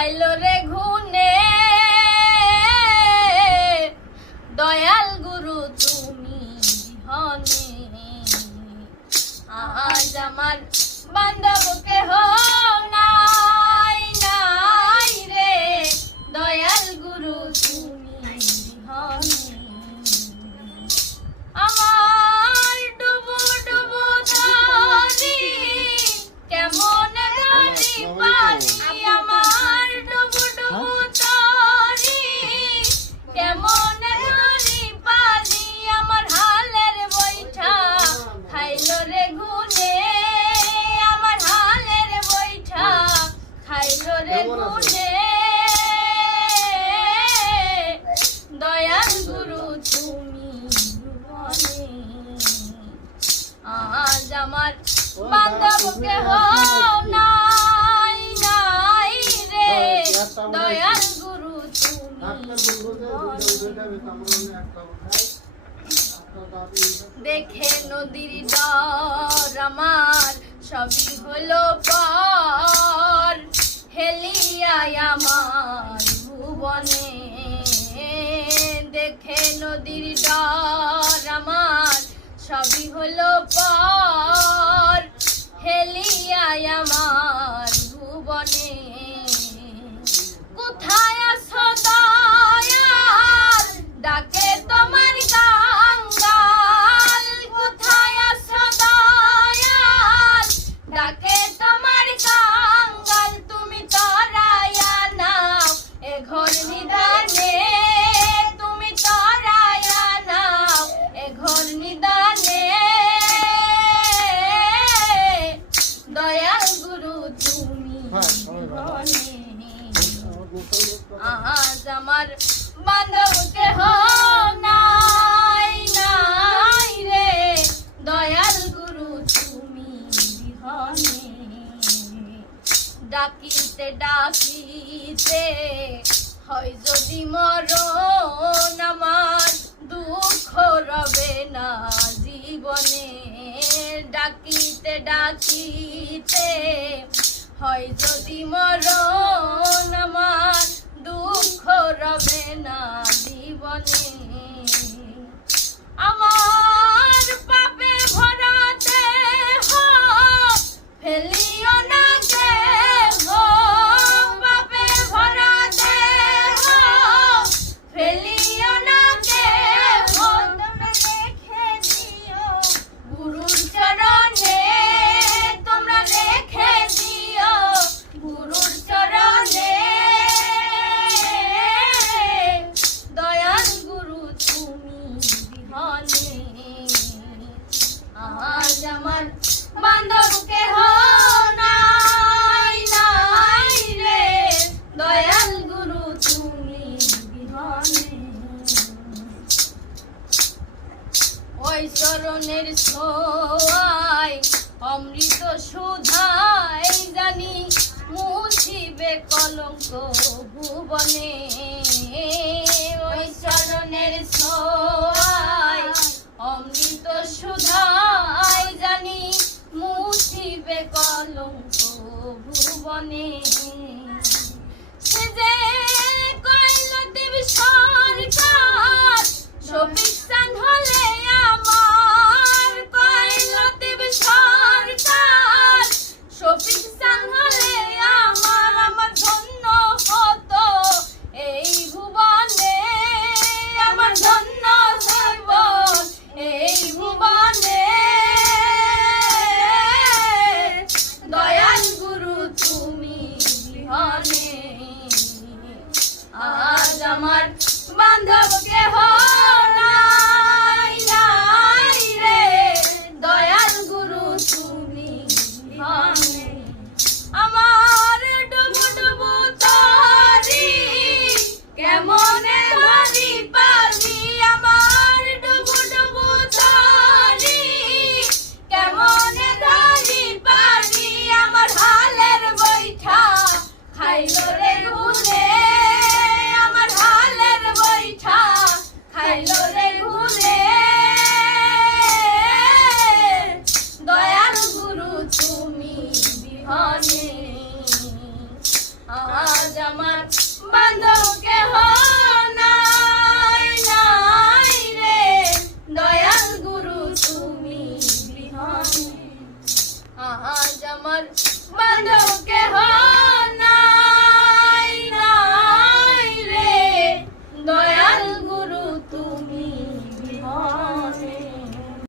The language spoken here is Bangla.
খাইলো রে ঘুনে দয়াল গুরু তুমি বিহনে আজ আমার বান্ধবকে নাই নাই রে দয়াল গুরু তুমি বিহনে আমার ডুবু ডুবু ধরি কেমন ধরি পানি আমার ডুবু ডুবু ধরি কেমন ধরি পানি আমার হালের বৈঠা খাইলো রে ঘুনে আমার হালের বৈঠা খাইলো রে ঘুনে দয়াল গুরু তুমি আজ আমার বান্ধবকে নাই নাই রে দয়াল গুরু দেখে নদীর ডর আমার সবই হলো পর হেলিয়ায় আমার ভুবনে দেখে নদীর ডর আমার সবই হলো পর হেলিয়ায় আমার ভুবনে কোথায় আছো দয়াল ডাকে তোমার গাঙ্গাল কোথায় আছো দয়াল ডাকে তোমার গাঙ্গাল তুমি তরায়া নাও এ ঘর নিদানে তুমি তরায়া নাও এ ঘর নিদানে দয়াল গুরু তুমি আজ আমার বান্ধবকে নাই নাই রে দয়াল গুরু তুমি বিহনে ডাকিতে ডাকিতে হয় যদি মরণ আমার দুঃখ রবে না জীবনে ডাকিতে ডাকিতে হয় যদি মরণ আমার দুঃখ রবে না জীবনে আমার পাপে ভরা দেহ ফেলিও না দেহ পাপে ভরা দেহ ফেলিও না দেহ তুমি রেখে দিও গুরুর চরণে তোমরা রেখে দিও গুরুর চরণে দয়াল গুরু তুমি বিহনে আজ আমার বান্ধবকে নাই নাই রে দয়াল গুরু তুমি বিহনে ওই চরণের ছোঁয়ায় অমৃত সুধাই জানি মুছিবে কলঙ্ক ভুবনে ওই চরণের ছোঁয়ায় অমৃত সুধাই জানি মুছিবে কলঙ্ক ভুবনে সে যে কইল দেবী সরকার সবিস্তান হলে আমার কইল দেবী সরকার সবিস্তান হলে আমার আমার ধন্য হতো এই ভুবনে আমার ধন্য জীবন এই ভুবনে দয়াল গুরু তুমি বিহনে আজ আমার বান্ধবকে নাই নাই রে দয়াল গুরু তুমি বিহনে আমার ডুবু ডুবু তরি কেমনে ধরি পালি আমার ডুবু ডুবু তরি কেমনে ধরি পালি আমার হালের বৈঠা খাইলো রে ঘুরে